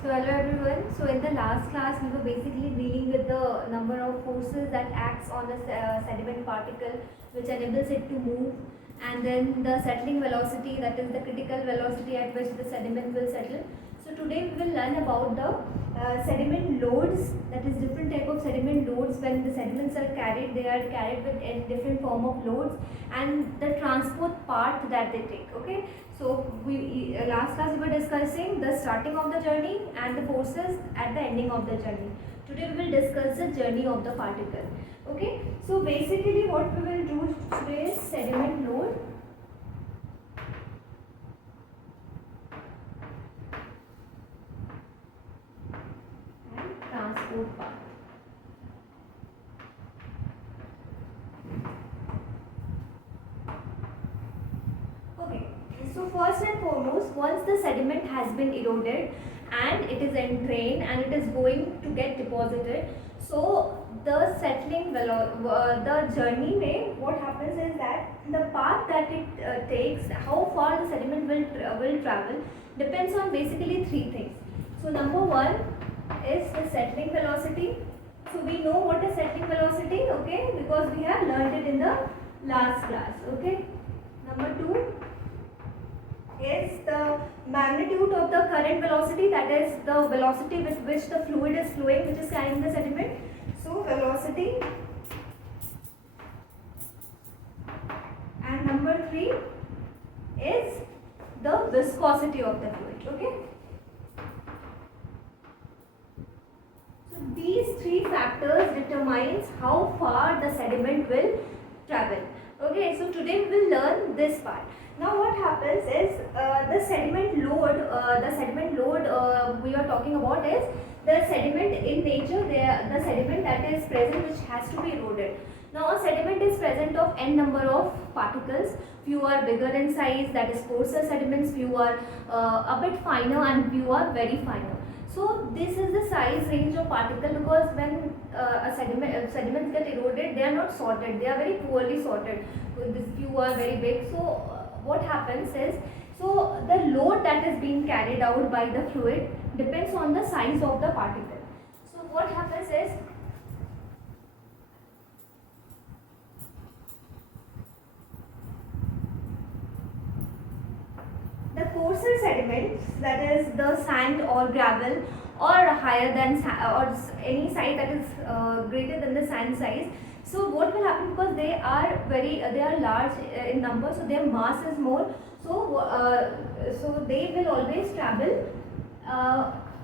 So hello everyone. So in the last class we were basically dealing with the number of forces that acts on a sediment particle which enables it to move, and then the settling velocity, that is the critical velocity at which the sediment will settle. So today we will learn about the sediment loads, that is different type of sediment loads. When the sediments are carried, they are carried with a different form of loads, and the transport path that they take. Okay, so we last class we were discussing the starting of the journey and the forces at the ending of the journey. Today we will discuss the journey of the particle. Okay, so basically what we will do today is sediment load and transport path. Okay, so first and foremost, once the sediment has been eroded and it is entrained and it is going to get deposited, so the settling the journey may, what happens is that the path that it takes, how far the sediment will travel, depends on basically three things. So number one is the settling velocity. So we know what is settling velocity, okay, because we have learned it in the last class. Okay, number two is the magnitude of the current velocity, that is the velocity with which the fluid is flowing, which is carrying the sediment. So velocity. And number three is the viscosity of the fluid. Okay, so these three factors determines how far the sediment will travel. Okay, so today we will learn this part. Now what happens is the sediment load we are talking about is the sediment in nature, the sediment that is present which has to be eroded. Now a sediment is present of n number of particles. Few are bigger in size, that is coarser sediments, few are a bit finer, and few are very finer. So this is the size range of particle, because when sediments get eroded, they are not sorted, they are very poorly sorted. So this few are very big. So what happens is, so the load that is being carried out by the fluid depends on the size of the particle. So what happens is, the coarser sediments, that is the sand or gravel, or higher than or any size that is greater than the sand size. So what will happen, because they are they are large in number, so their mass is more. So they will always travel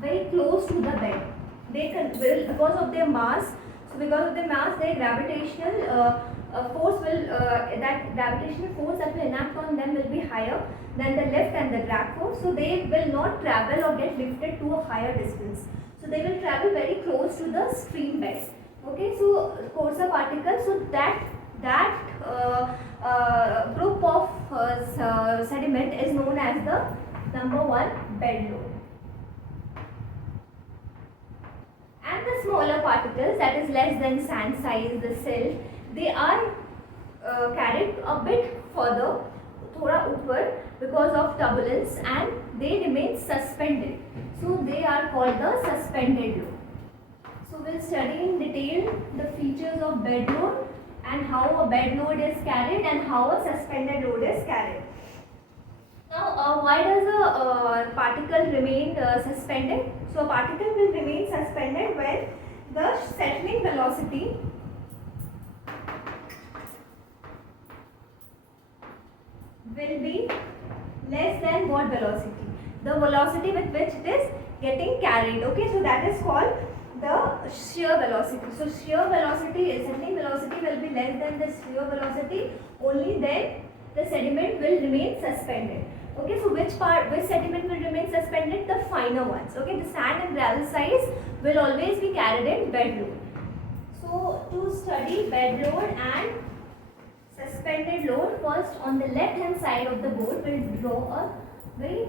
very close to the bed. They will, because of their mass. So because of their mass, their gravitational force will that gravitational force that will enact on them will be higher than the lift and the drag force. So they will not travel or get lifted to a higher distance. So they will travel very close to the stream bed. Okay, so coarser particles. So that group of sediment is known as the number one bed load. And the smaller particles, that is less than sand size, the silt, they are carried a bit further, thoda upward, because of turbulence, and they remain suspended. So they are called the suspended load. So we'll study in detail the features of bed load and how a bed load is carried and how a suspended load is carried. Now, why does a particle remain suspended? So, a particle will remain suspended when the settling velocity will be less than what velocity? The velocity with which it is getting carried. Okay, so that is called the shear velocity. So, shear velocity, settling velocity will be less than the shear velocity, only then the sediment will remain suspended. Okay, so which sediment will remain suspended? The finer ones. Okay, the sand and gravel size will always be carried in bed load. So to study bed load and suspended load, first on the left hand side of the board we'll draw a very,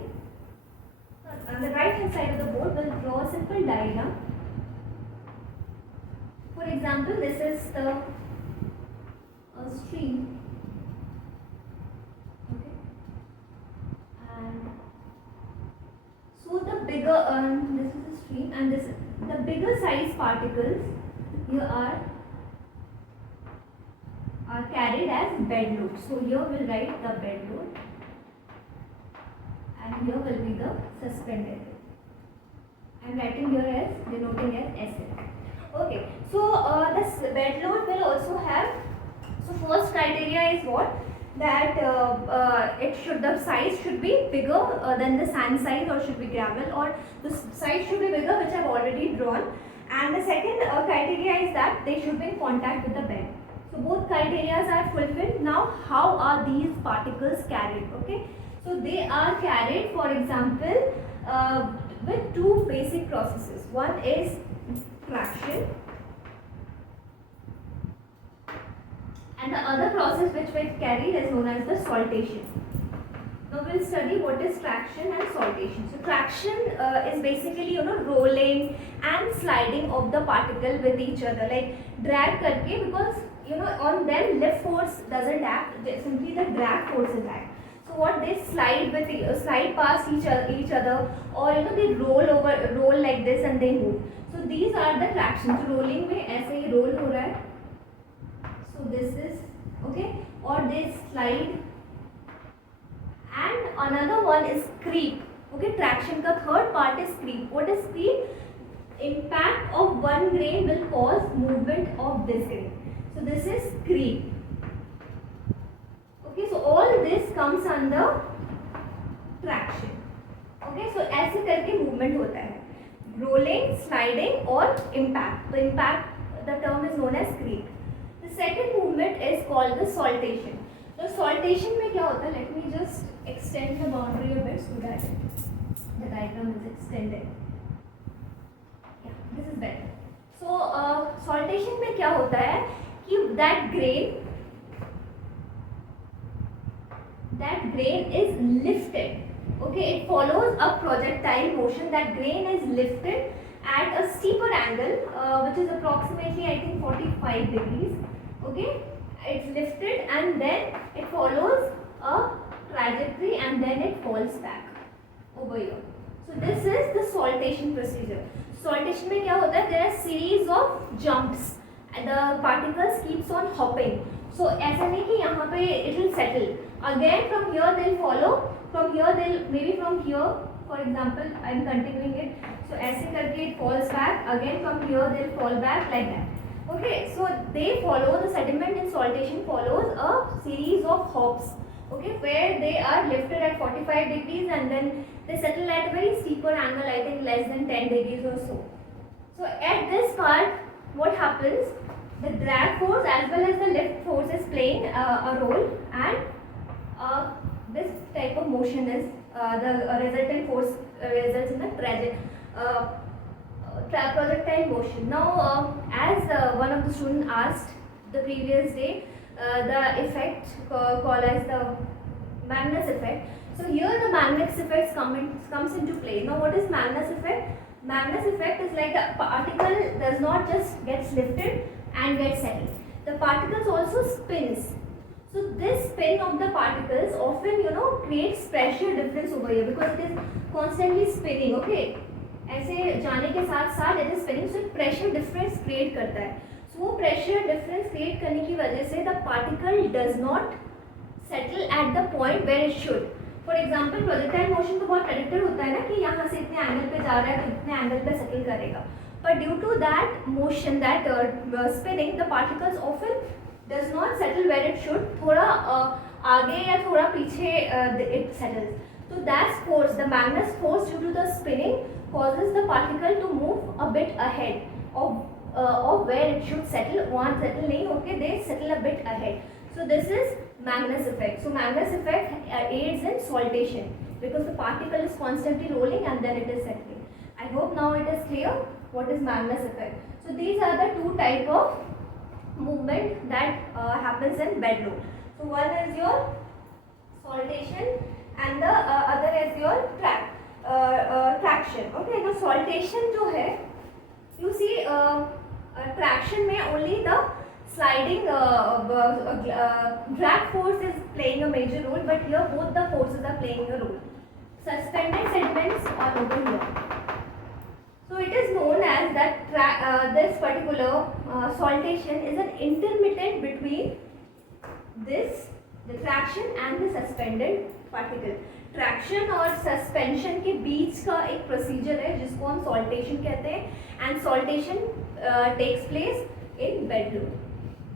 on the right hand side of the board we'll draw a simple diagram. For example, this is the stream. Okay, and so the bigger, this is and this, the bigger size particles here are carried as bed load. So here we'll write the bed load, and here will be the suspended load. I am writing here as denoting as SL. Okay, so this bed load will also have, so first criteria is what, that the size should be bigger than the sand size, or should be gravel, or the size should be bigger, which I have already drawn. And the second criteria is that they should be in contact with the bed. So both criteria are fulfilled. Now how are these particles carried? Okay, so they are carried, for example, with two basic processes. One is traction, and the other process which we carry is known as the saltation. Now we'll study what is traction and saltation. So traction is basically rolling and sliding of the particle with each other, like drag karke, because on them lift force doesn't act, simply the drag forces act. So what, they slide past each other, or they roll like this and they move. So these are the traction. So rolling में ऐसे ही roll हो रहा है. So this is okay, or they slide. And another one is creep. Okay, traction का third part is creep. What is creep? Impact of one grain will cause movement of this grain. So this is creep. Okay, so all this comes under traction. Okay, so ऐसे करके movement होता है. Rolling, sliding or impact. So impact, the term is known as creep. The second movement is called the saltation. So saltation में क्या होता है? Let me just extend the boundary a bit so that the diagram is extended. Yeah, this is better. So saltation में क्या होता है कि that grain is lifted. Okay, it follows a projectile motion. That grain is lifted at a steeper angle, which is approximately, I think, 45 degrees. Okay, it's lifted and then it follows a trajectory and then it falls back over here. So this is the saltation procedure. Saltation में क्या होता है? There are series of jumps and the particles keeps on hopping. So ऐसा नहीं कि यहाँ पे it will settle. Again from here they'll follow. From here they'll, maybe from here, for example, I am continuing it. So ऐसे करके it falls back. Again from here they'll fall back like that. Okay, so they follow, the sediment in saltation follows a series of hops. Okay, where they are lifted at 45 degrees and then they settle at a very steeper angle, I think less than 10 degrees or so. So at this part, what happens? The drag force as well as the lift force is playing a role, and this type of motion is the resultant force results in the projectile motion. Now, as one of the students asked the previous day, the effect called as the Magnus effect. So here the Magnus effect comes into play. Now, what is Magnus effect? Magnus effect is like a particle does not just gets lifted and gets settled. The particles also spins. So this spin of the particles often creates pressure difference over here because it is constantly spinning. Okay, ऐसे जाने के साथ साथ it is spinning, so pressure difference create करता है. So वो pressure difference create करने की वजह से the particle does not settle at the point where it should. For example, projectile motion तो बहुत predicted होता है ना कि यहाँ से इतने angle पे जा रहा है तो इतने angle पे settle करेगा. But due to that motion, that spinning, the particles often does not settle where it should. थोड़ा आगे या थोड़ा पीछे it settles. So that's force. The Magnus force due to the spinning causes the particle to move a bit ahead of where it should settle. वहाँ settle नहीं होके they settle a bit ahead. So this is Magnus effect. So Magnus effect aids in saltation because the particle is constantly rolling and then it is settling. I hope now it is clear what is Magnus effect. So these are the two type of movement that happens in bed load. So one is your saltation and the other is your traction. Okay, now saltation जो है, you see traction में only the sliding drag force is playing a major role, but here both the forces are playing a role. Suspended sediments are over here. So it is this particular saltation is an intermittent between this, the traction and the suspended particle. Traction और suspension के बीच का एक procedure है जिसको हम saltation कहते हैं, and saltation takes place in bed fluid.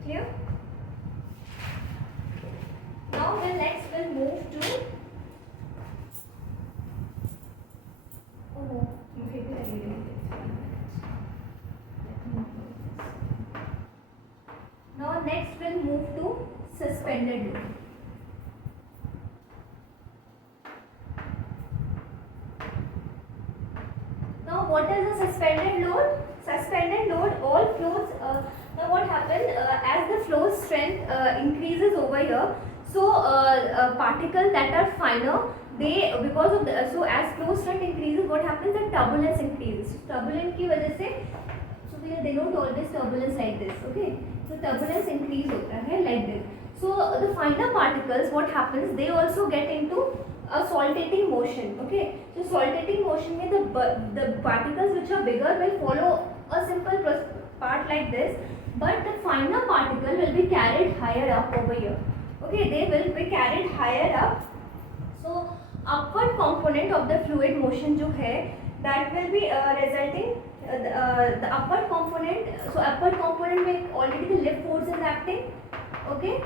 Clear? Now the next will move to, now next we'll move to suspended load. Now what is a suspended load? Suspended load all flows, now what happens as the flow strength increases over here, so particles that are finer, they because of the, so as flow strength increases, what happens, the turbulence increases. Turbulence की वजह से, so they don't always turbulence like this, okay, so turbulence increase होता है like this. So the finer particles, what happens, they also get into a saltating motion, okay. So saltating motion में the particles which are bigger will follow a simple part like this, but the finer particle will be carried higher up over here, okay, they will be carried higher up. So upward component of the fluid motion जो है, that will be resulting the upward component. So upward component में already the lift force is acting, okay.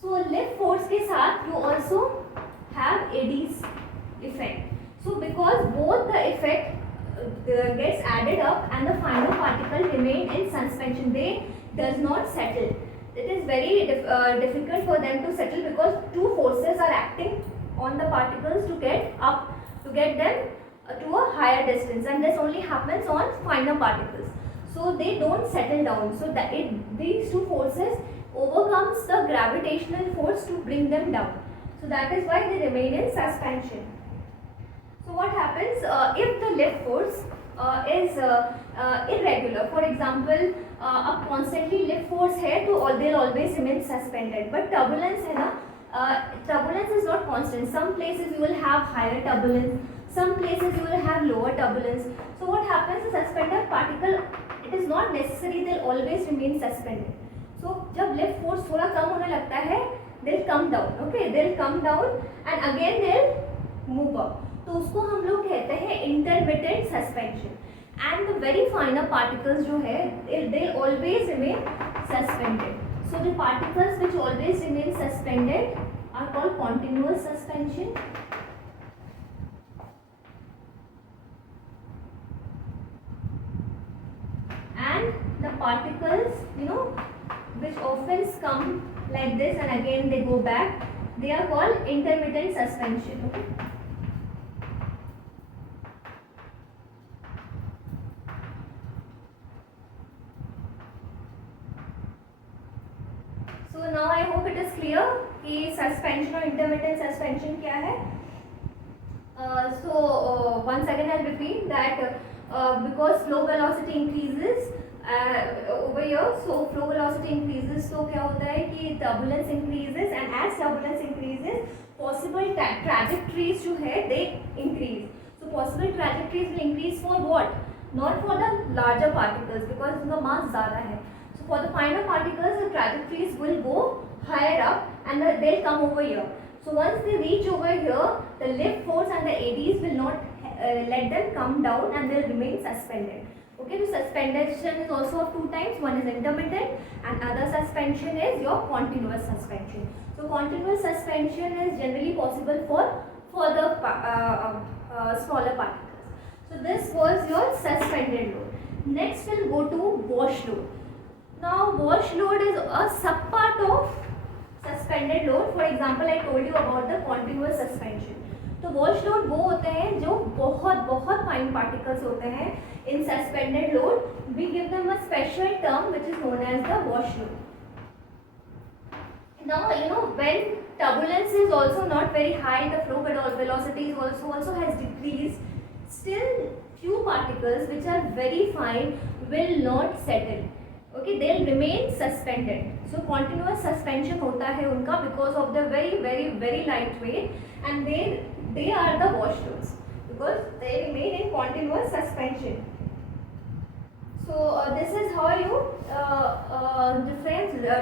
So lift force के साथ you also have AD's effect. So because both the effect gets added up and the finer particle remain in suspension, they does not settle. It is very difficult for them to settle because two forces are acting on the particles to get up, to get them to a higher distance, and this only happens on finer particles. So they don't settle down. So that these two forces overcomes the gravitational force to bring them down. So that is why they remain in suspension. So what happens if the lift force is irregular? For example, a constantly lift force है तो they'll always remain suspended. But turbulence है ना, turbulence is not constant. Some places you will have higher turbulence, some places you will have lower turbulence. So what happens, the suspended particle, it is not necessary they'll always remain suspended. So जब lift force थोड़ा कम होने लगता है, they'll come down, okay, they'll come down and again they'll move up. तो उसको हम लोग कहते हैं intermittent suspension. And the very finer particles जो है, they'll always remain suspended. So the particles which always remain suspended are called continuous suspension. And the particles, you know, which often come like this and again they go back, they are called intermittent suspension, okay. So now I hope it is clear कि suspension और intermittent suspension क्या है. So once again I'll repeat that because flow velocity increases over here, so flow velocity increases, तो क्या होता है कि turbulence increases, and as turbulence increases, possible trajectories जो है they increase. So possible trajectories will increase for what? Not for the larger particles because उनका mass ज़्यादा है. So for the finer particles, the trajectories will go higher up and they'll come over here. So once they reach over here, the lift force and the ADs will not let them come down and they'll remain suspended. Okay, so suspension is also of two types. One is intermittent and other suspension is your continuous suspension. So continuous suspension is generally possible for the smaller particles. So this was your suspended load. Next we'll go to wash load. Now wash load is a subpart of suspended load. For example, I told you about the continuous suspension. तो wash load वो होते हैं जो बहुत fine particles होते हैं. In suspended load we give them a special term which is known as the wash load. Now you know when turbulence is also not very high, the flow velocity is also has decreased, still few particles which are very fine will not settle. Okay, they'll remain suspended. So continuous suspension होता है उनका because of the very light weight, and they are the wash loads because they remain in continuous suspension. So this is how you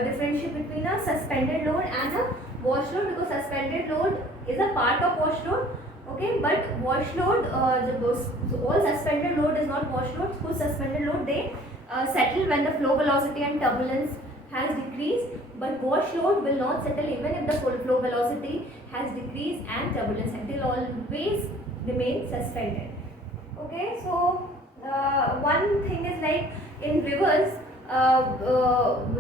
differentiate between a suspended load and a wash load, because suspended load is a part of wash load. Okay, but wash load, all suspended load is not wash load. Full suspended load, they settle when the flow velocity and turbulence has decreased, but wash load will not settle even if the flow velocity has decreased and turbulence, it will always remain suspended. Okay, so one thing is like in rivers,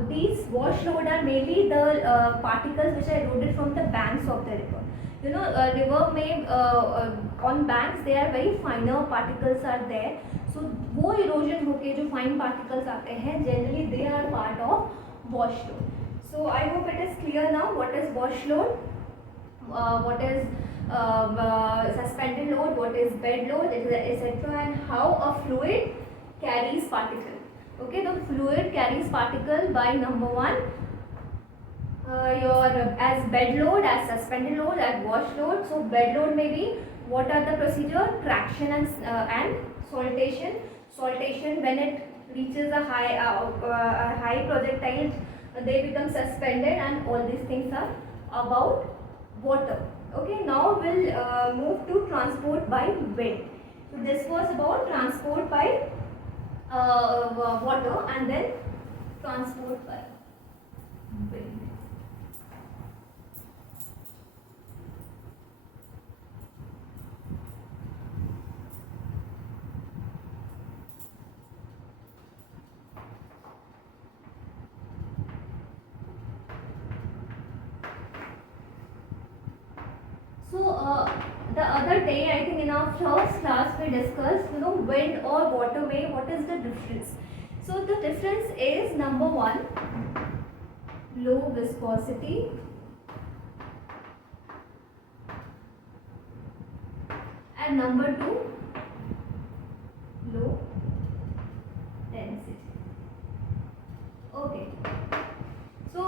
these wash load are mainly the particles which are eroded from the banks of the river. You know, river may on banks there are very finer particles are there, so वो erosion होके जो fine particles आते हैं, generally they are part of wash load. So I hope it is clear now what is wash load, what is suspended load, what is bed load, etc., and how a fluid carries particle. Okay, the fluid carries particle by number one, your as bed load, as suspended load, as wash load. So bed load may be, what are the procedure? Traction and saltation. Saltation, when it reaches a high projectile, they become suspended, and all these things are about water. Okay, now we'll move to transport by wind. So this was about transport by water, and then transport by wind. So the other day, I think in our first class we discussed, you know, wind or waterway, what is the difference? So the difference is, number one, low viscosity, and number two, low density. Okay. So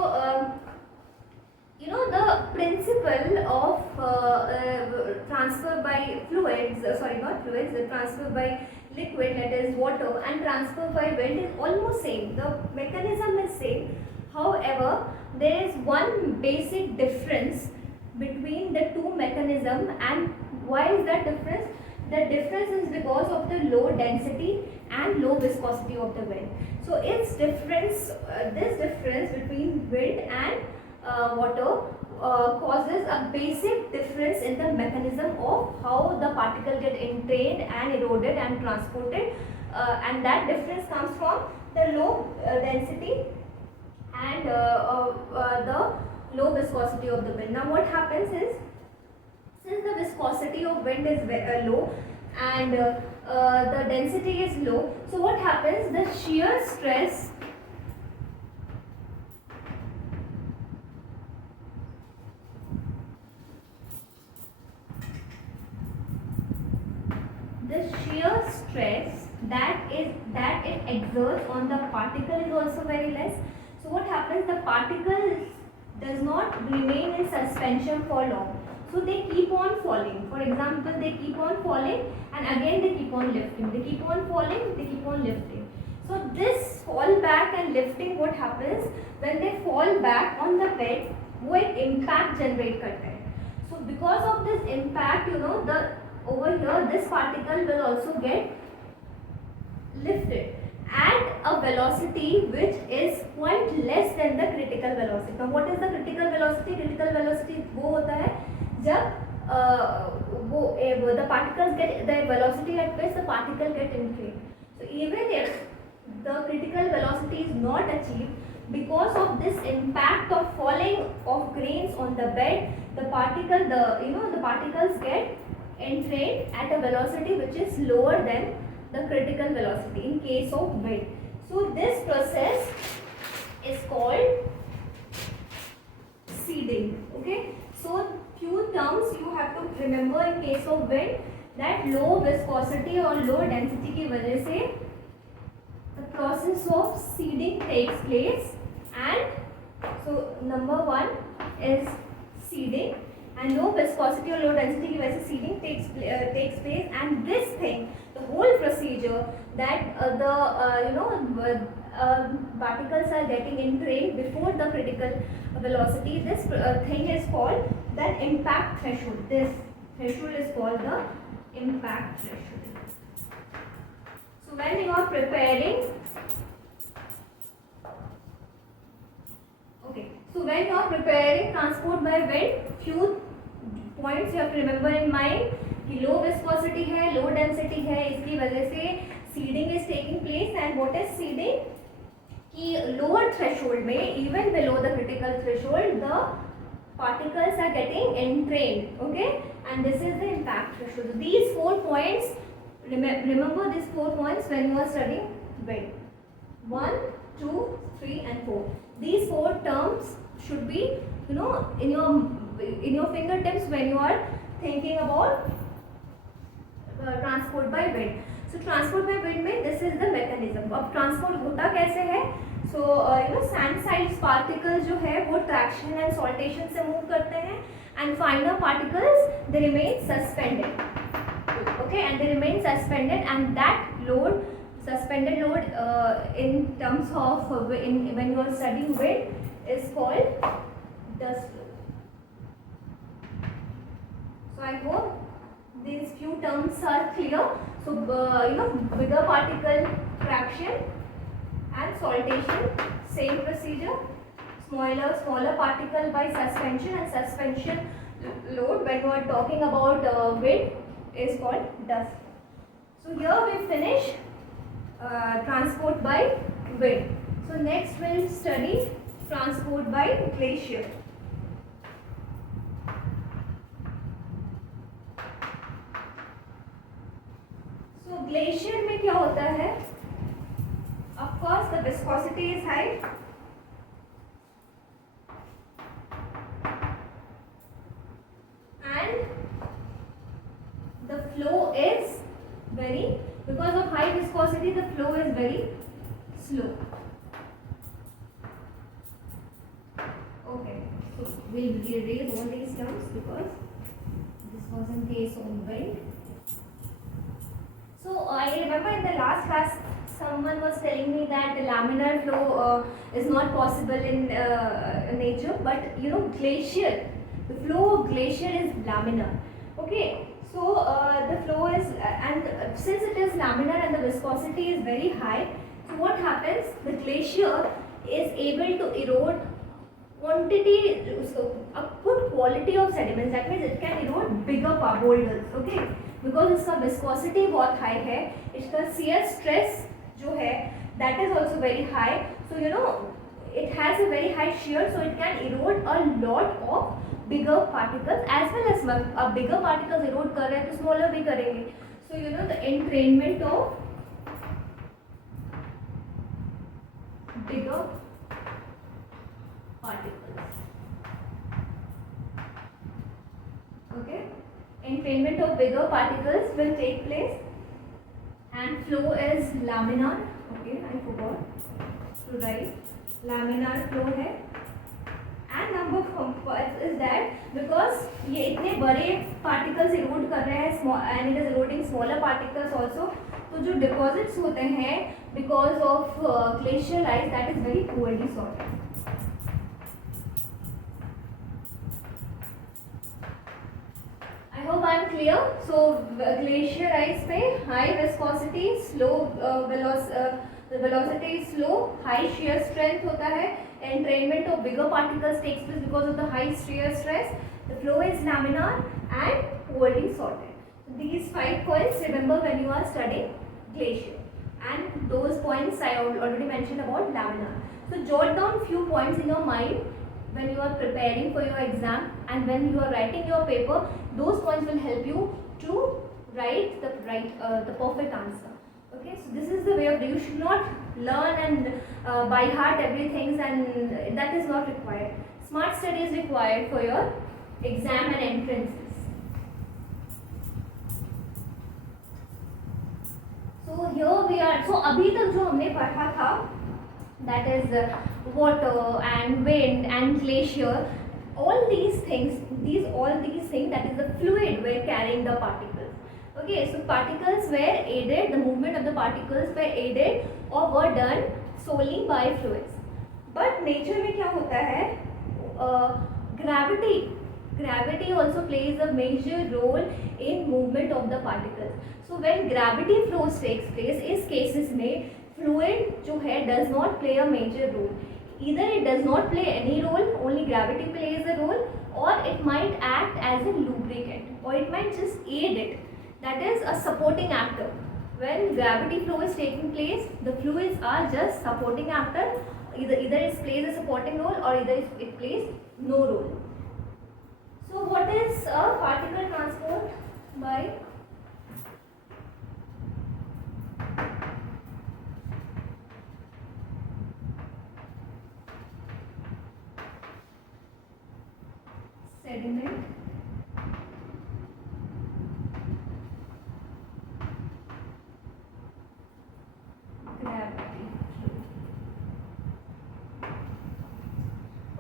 you know, the principle of transfer by fluids, the transfer by liquid, that is water, and transfer by wind is almost same. The mechanism is same. However, there is one basic difference between the two mechanisms, and why is that difference? The difference is because of the low density and low viscosity of the wind. So its difference, this difference between wind and water causes a basic difference in the mechanism of how the particle get entrained and eroded and transported, and that difference comes from the low density and the low viscosity of the wind. Now what happens is, since the viscosity of wind is low and the density is low, so what happens, the shear stress that it exerts on the particle is also very less. So what happens, the particle does not remain in suspension for long, so they keep on falling. For example, they keep on falling and again they keep on lifting, they keep on falling, they keep on lifting. So this fall back and lifting, what happens, when they fall back on the bed, वो एक impact generate करता है. So because of this impact, you know, the over here this particle will also get lifted at a velocity which is quite less than the critical velocity. Now what is the critical velocity? Critical velocity वो होता है जब the particles get the velocity at which the particle get inflated. So even if the critical velocity is not achieved, because of this impact of falling of grains on the bed, the particles get entrained at a velocity which is lower than the critical velocity in case of wind. So this process is called seeding. Okay, so few terms you have to remember in case of wind, that low viscosity or low density की वजह से the process of seeding takes place, and so number one is seeding, and low viscosity or low density की वजह से seeding takes place, and this thing, the whole procedure procedure that particles are getting entrained before the critical velocity. This thing is called the impact threshold. This threshold is called the impact threshold. So when you are preparing, when you are preparing transport by wind, few points you have to remember in mind कि low viscosity है, low density है, इसकी वजह से seeding is taking place. And what is seeding कि lower threshold में, even below the critical threshold, the particles are getting entrained, okay, and this is the impact threshold. So these 4 points, remember these 4 points when you are studying wind. 1, 2, 3 and 4. These 4 terms should be, in your fingertips when you are thinking about transport by wind. So transport by wind में this is the mechanism. अब transport होता कैसे है? So sand sides particles जो है वो traction and saltation से move करते हैं, and finer particles they remain suspended. Okay, and they remain suspended, and that load, suspended load in terms of when you are studying wind is called dust load. So I hope these few terms are clear. So bigger particle traction and saltation, same procedure. Smaller particle by suspension, and suspension load when you are talking about wind is called dust. So here we finish transport by wind. So next we'll study transport by glacier. So glacier में क्या होता है? Of course the viscosity is high, and the flow is very, because of high viscosity the flow is very slow. Okay, so we'll erase all these terms because this was in case of wind. So I remember in the last class someone was telling me that laminar flow is not possible in nature, but glacier, the flow of glacier is laminar. Okay, so the flow is, and since it is laminar and the viscosity is very high, so what happens, the glacier is able to erode quantity, a good quality of sediments. That means it can erode bigger boulders. Okay, because इसका viscosity बहुत high है, इसका shear stress जो है that is also very high. So it has a very high shear, so it can erode a lot of bigger particles, as well as अब bigger particles erode कर रहे हैं तो smaller भी करेंगे. So the entrainment of bigger particles. Okay, entrainment of bigger particles will take place, and flow is laminar. Okay, I forgot to write laminar flow है. And number 5 is that because ये इतने बड़े particles erode कर रहे हैं, and it is eroding smaller particles also, तो जो deposits होते हैं because of glacial ice, that is very poorly sorted. I hope I am clear. So glacier ice पे high viscosity, slow the velocity is slow, high shear strength होता है, entrainment of bigger particles takes place because of the high shear stress, the flow is laminar and poorly sorted. So these 5 points remember when you are studying glacier, and those points I already mentioned about laminar. So jot down few points in your mind when you are preparing for your exam, and when you are writing your paper, those points will help you to write the perfect answer. Okay, so this is the way of, you should not learn and by heart everything, and that is not required. Smart study is required for your exam and entrances. So here we are. So अभी तक जो हमने पढ़ा था, that is water and wind and glacier, all these things, that is the fluid we're carrying the particles. Okay, so particles were aided, the movement of the particles were aided or were done solely by fluids. But nature में क्या होता है, gravity also plays a major role in movement of the particles. So when gravity flows takes place, इस cases में fluid जो है does not play a major role. Either it does not play any role, only gravity plays a role, or it might act as a lubricant, or it might just aid it. That is a supporting actor. When gravity flow is taking place, the fluids are just supporting actor. Either it plays a supporting role or either it plays no role. So what is a particle transport by sediment, gravity flow?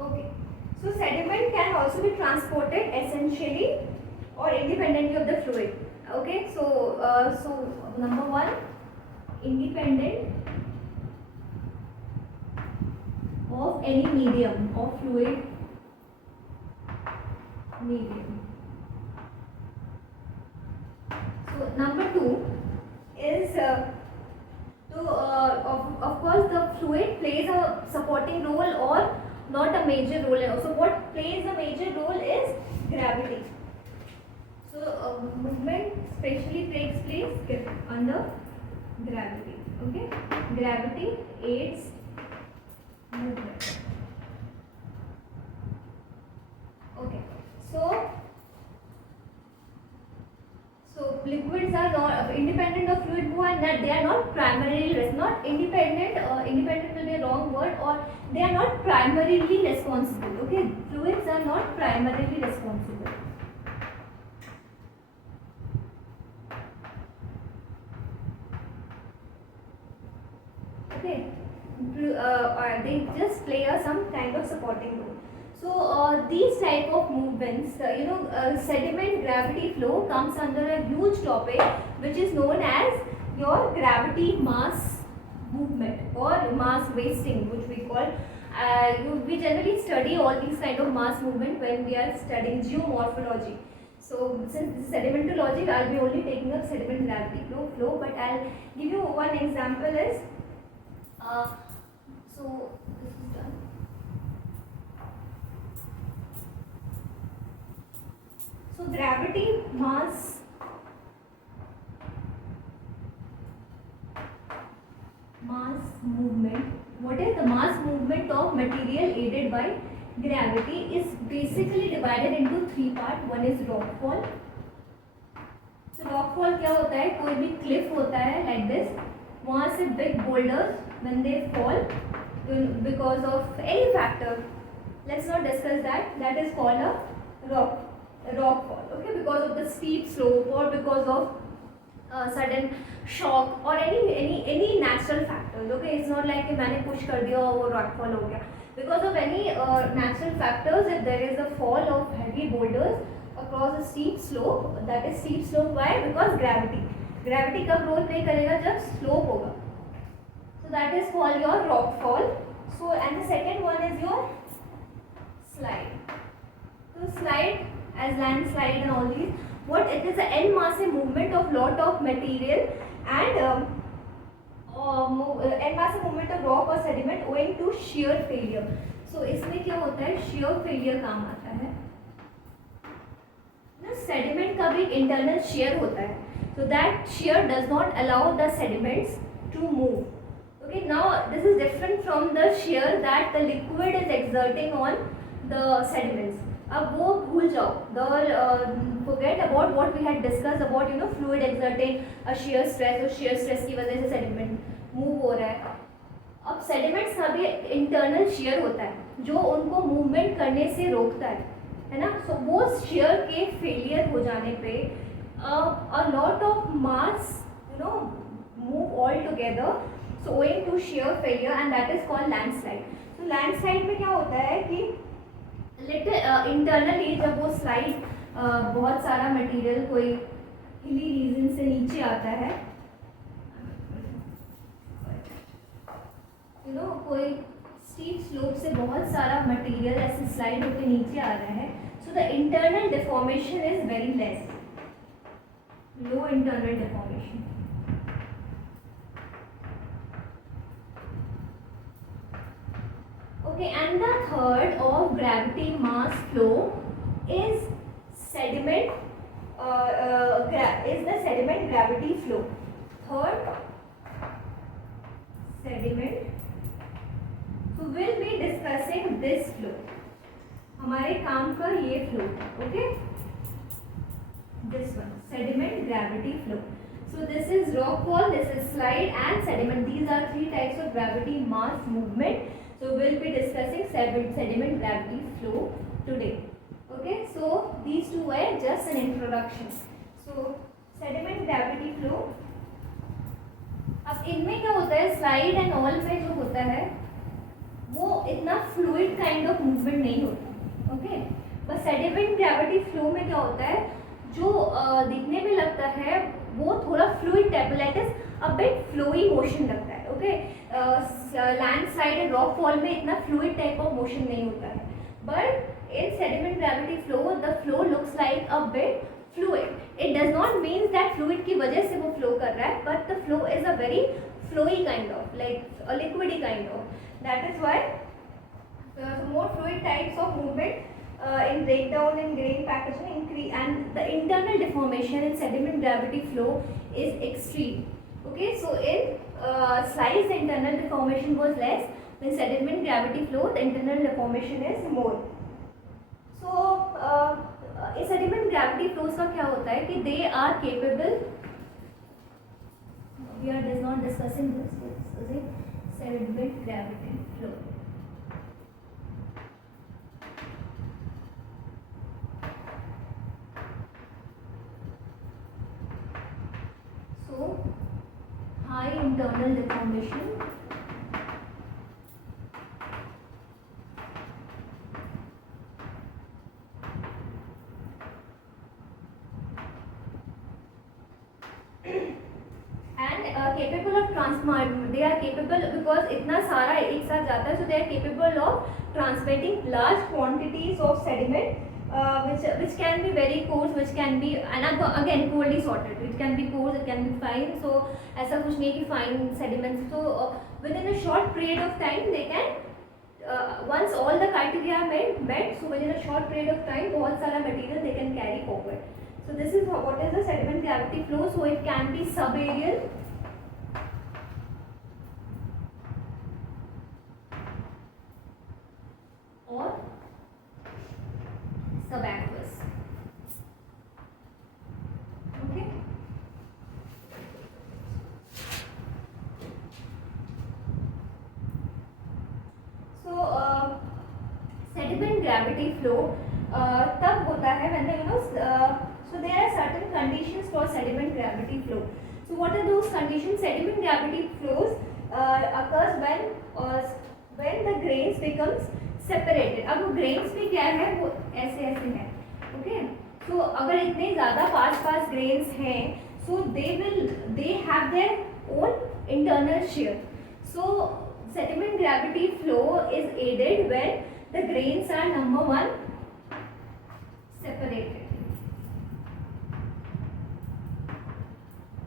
Okay, so sediment can also be transported essentially or independently of the fluid. Okay, so number one, independent of any medium of fluid medium. So number two is of course the fluid plays a supporting role or not a major role. So what plays a major role is gravity. So movement especially takes place under gravity. Okay, gravity aids movement. Okay, so liquids are not independent of fluid flow, and that they are not primarily not independent. Independent will be a wrong word, or they are not primarily responsible. Okay, fluids are not primarily responsible. Okay, they just play some kind of supporting role. So these type of movements, sediment gravity flow comes under a huge topic which is known as your gravity mass movement or mass wasting, which we call. We generally study all these kind of mass movement when we are studying geomorphology. So since this is sedimentology, I'll be only taking up sediment gravity flow, but I'll give you one example is, so this is done. So gravity mass movement. What is the mass movement of material aided by gravity is basically divided into three parts. One is rockfall. So rockfall क्या होता है, कोई भी cliff होता है like this, वहाँ से big boulders when they fall because of any factor, let's not discuss that, that is called a rockfall. Okay, because of the steep slope or because of sudden shock or any natural factors. Okay, it's not like कि मैंने push कर दिया और वो rockfall हो गया. Because of any natural factors, if there is a fall of heavy boulders across a steep slope, that is steep slope why? Because gravity कब role play करेगा, जब slope होगा. So that is called your rockfall. So and the second one is your slide. So slide as landslide and all these, what it is, an en masse movement of lot of material and en masse movement of rock or sediment owing to shear failure. So इसमें क्या होता है, shear failure काम आता है ना. sediment का भी internal shear होता है, so that shear does not allow the sediments to move. Okay, now this is different from the shear that the liquid is exerting on the sediments. अब वो भूल जाओ, forget about what we had discussed about fluid exerting a shear stress, और shear stress की वजह से sediment move हो रहा है. अब sediments का भी internal shear होता है जो उनको movement करने से रोकता है ना. So वो shear के failure हो जाने पे a lot of mass move all together, so owing to shear failure, and that is called landslide. So landslide में क्या होता है कि इंटरनली जब वो स्लाइड बहुत सारा मटेरियल कोई हिली रीजन से नीचे आता है, कोई स्टीप स्लोप से बहुत सारा मटेरियल ऐसे स्लाइड होकर नीचे आ रहा है, so the internal deformation is very less, low internal deformation. Okay, and the third of gravity mass flow is sediment. Is the sediment gravity flow. Third, sediment. So we'll be discussing this flow. हमारे काम का ये flow, okay? This one, sediment gravity flow. So this is rock wall, this is slide, and sediment. These are three types of gravity mass movement. So we'll be discussing sediment gravity flow today. Okay, so these two were just an introduction. So sediment gravity flow. अब इनमें क्या होता है, slide and all में जो होता है वो इतना फ्लूइड काइंड ऑफ मूवमेंट नहीं होता. ओके, बस सेडिमेंट ग्रेविटी फ्लो में क्या होता है, जो दिखने में लगता है वो थोड़ा fluid type, that is a bit flowy motion लगता है. Okay, landslide and rock fall में इतना फ्लूइड टाइप ऑफ मोशन नहीं होता है, but in sediment gravity flow the flow looks like a bit fluid. It does not means that fluid की वजह से वो फ्लो कर रहा है, but the flow is a very flowy kind of, like a liquidy kind of. That is why more fluid types of movement in breakdown and grain packaging increase, and the internal deformation in sediment gravity flow is extreme. Okay, so in slides the internal deformation was less, in sediment gravity flow the internal deformation is more. So इस sediment gravity flows का क्या होता है कि they are capable, we are not discussing this is sediment gravity flow. So high internal deformation, and capable of transmit, they are capable because इतना सारा एक साथ जाता है, so they are capable of transmitting large quantities of sediment, which can be very coarse, which can be, and again poorly sorted. It can be coarse, it can be fine. So ऐसा कुछ नहीं कि fine sediments. So within a short period of time they can, once all the criteria are met, so within a short period of time बहुत सारा material they can carry forward. So this is what is the sediment gravity flow. So it can be subaerial, or subaqueous. Okay. So sediment gravity flow तब होता है when so there are certain conditions for sediment gravity flow. So what are those conditions? Sediment gravity flows occurs when the grains becomes separated. अब वो grains भी क्या है, वो ऐसे ऐसे हैं. Okay, so अगर इतने ज़्यादा पास grains हैं, so they have their own internal shear. So sediment gravity flow is aided when the grains are number one separated.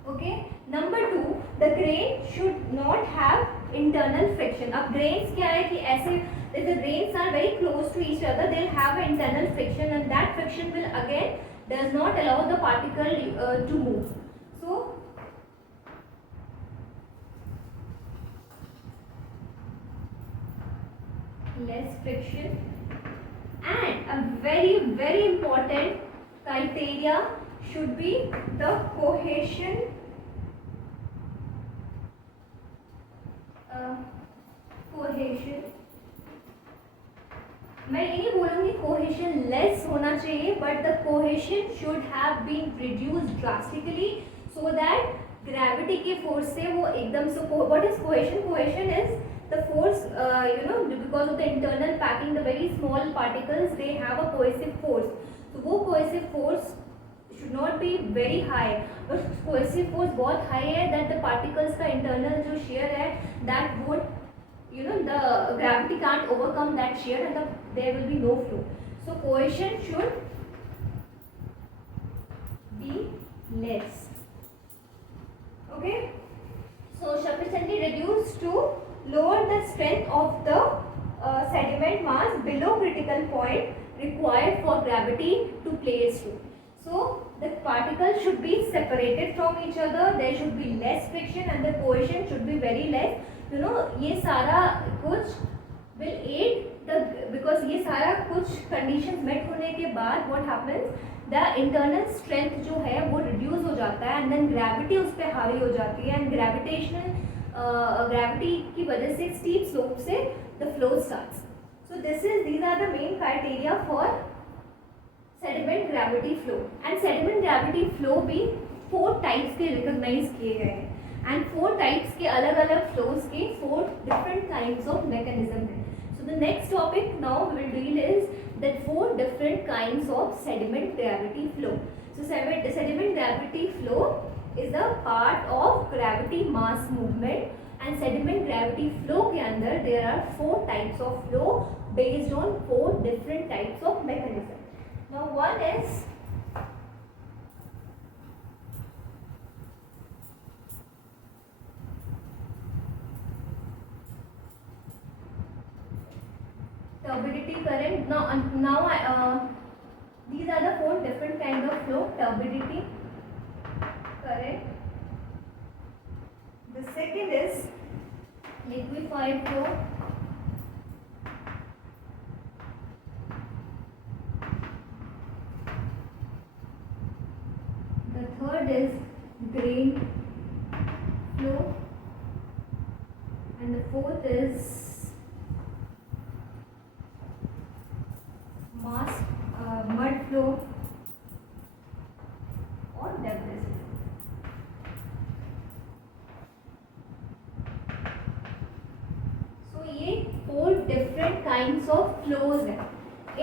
Okay, number two, the grain should not have internal friction. अब grains क्या है कि ऐसे, if the grains are very close to each other, they'll have an internal friction, and that friction will again does not allow the particle to move. So less friction, and a very important criteria should be the cohesion. Cohesion, मैं ये नहीं बोलूँगी cohesion less होना चाहिए, but the cohesion should have been reduced drastically so that gravity के force से वो एकदम से, what is cohesion? Cohesion is the force, because of the internal packing, the very small particles, they have a cohesive force. So वो cohesive force should not be very high, और coercive force बहुत high है that the particles का internal जो shear है that would the gravity can't overcome that shear and there will be no flow. So cohesion should be less. Okay, so sufficiently reduced to lower the strength of the sediment mass below critical point required for gravity to play its role. So the particles should be separated from each other, there should be less friction and the cohesion should be very less. ये सारा कुछ will aid the, because ये सारा कुछ conditions met होने के बाद what happens, the internal strength जो है वो reduce हो जाता है and then gravity उस पर हावी हो जाती है and gravity की वजह से steep slope से the flow starts. So these are the main criteria for sediment gravity flow. And sediment gravity flow भी 4 types के recognize किए गए हैं and 4 types के अलग अलग flows के 4 different kinds of mechanism हैं. So the next topic now we will deal is the 4 different kinds of sediment gravity flow. So sediment gravity flow is a part of gravity mass movement and sediment gravity flow के अंदर there are 4 types of flow based on 4 different types of mechanism. Now one is turbidity current. Now these are the 4 different kinds of flow: turbidity current. The second is liquefied flow. The third is grain flow, and the fourth is mud flow or debris flow. So ये 4 different kinds of flows हैं.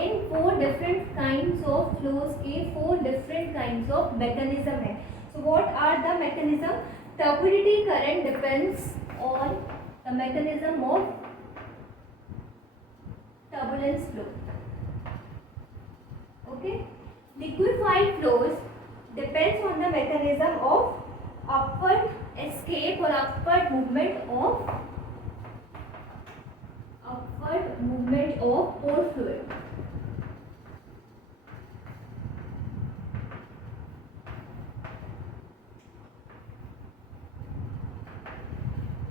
इन 4 different kinds of flows के 4 different kinds of mechanism है. So what are the mechanism? Turbidity current depends on the mechanism of turbulence flow. Okay, liquefied flows depends on the mechanism of upward escape or upward movement of pore fluid.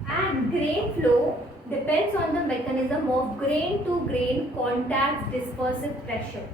And grain flow depends on the mechanism of grain to grain contact dispersive pressure.